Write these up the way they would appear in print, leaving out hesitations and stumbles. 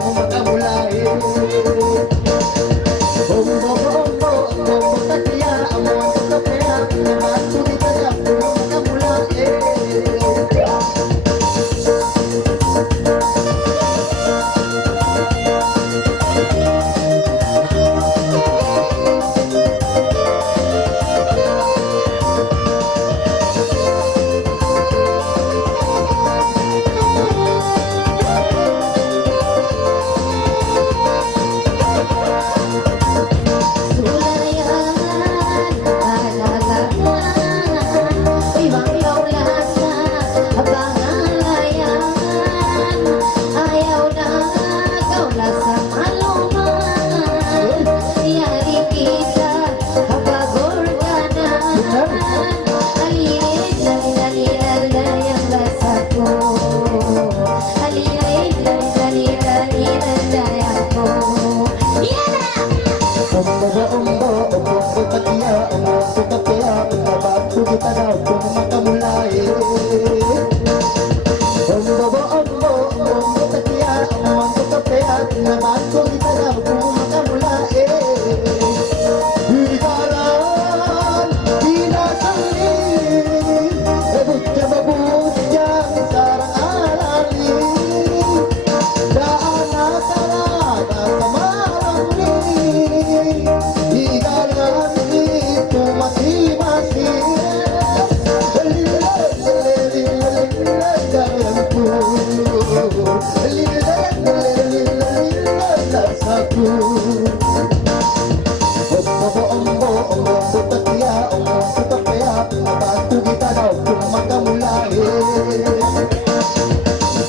kung makamulay. Bombo, bombo, bombo, takiya, amon, kapea, naman, tumitagap, kung makamulay.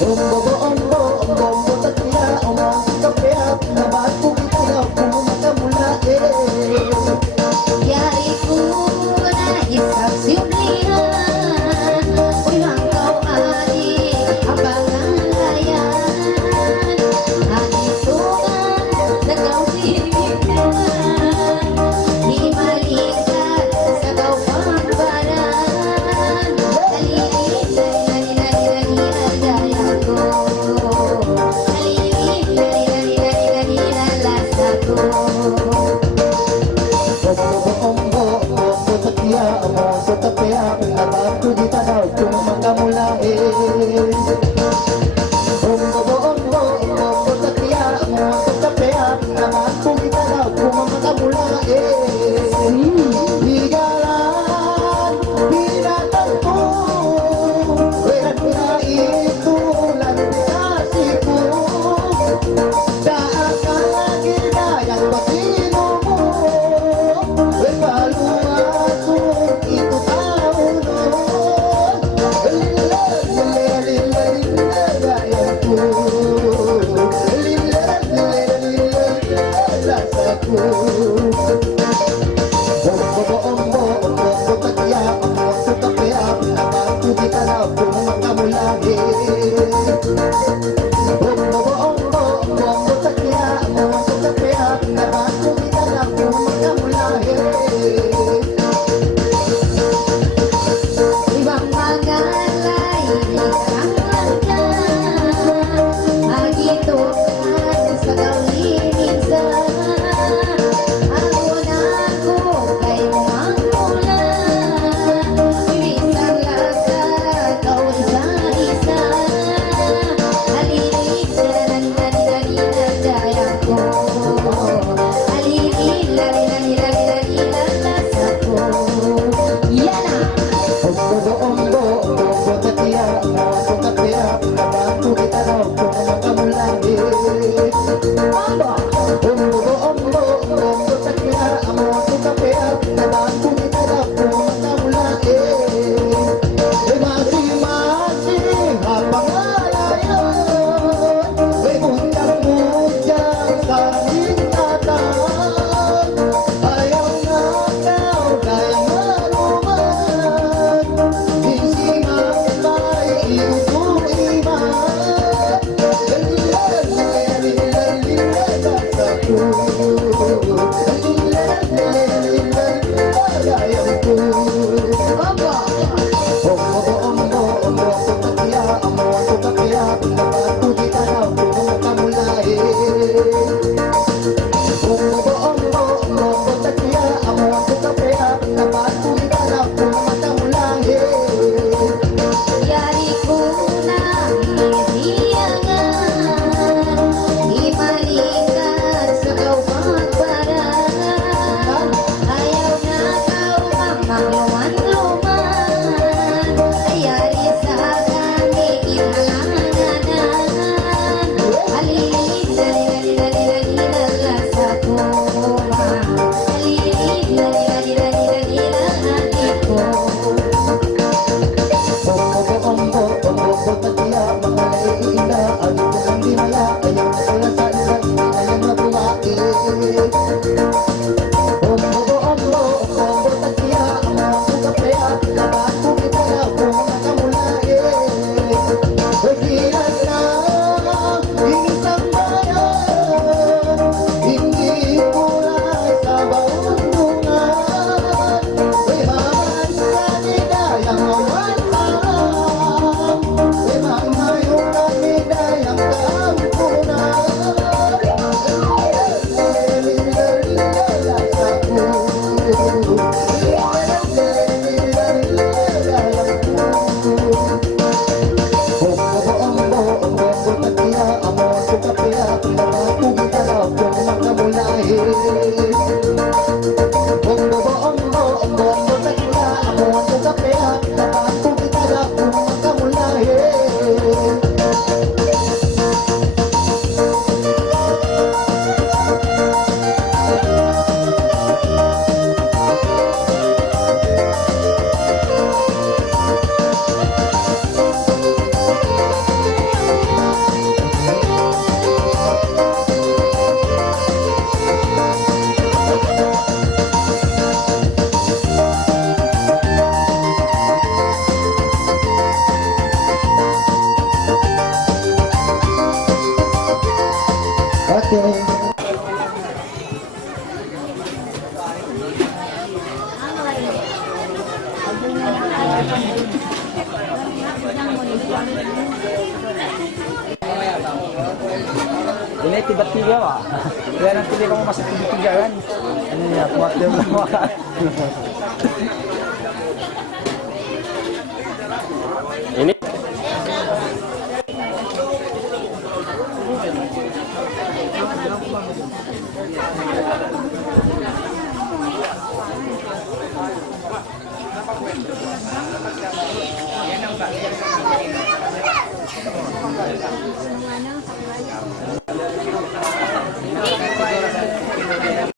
Ombo, ombo, ombo, Umbo takia amo ang kapea Dapat kumitanap kung makamulahe Yari ko na hinihiyangan Ibalikan sa kaumabaran Ayaw na kau mamangluman-luman Ayari sa kami inalanganan Alilig lali-lali-lali-lali-lala sa kuma Alilig lali-lali-lali-lali-lali ko Ombo takia mga naiina Agit ko lang dinala Ayaw na sila sa ilan Ayaw na bumae Ombo takia amo ang kapea Dapat kumitanap kung makamulahe Pagkilas na inisang bayan Hindi kulay sa baundungan Uy maman sa nidayang awan Uy mamay unang nidayang kaampunan Lila-lila-lila sa puso Lila-lila-lila Ombo takia amo ang kapea Dapat kumitanap kung makamulahe Ombo takia amo ang kapea Dapat kumitanap kung makamulahe Okay. Ini tiba-tiba pak, kaya nanti dia kamu masih tiga kan? Ini ya kuat dia makan. Ini Ano?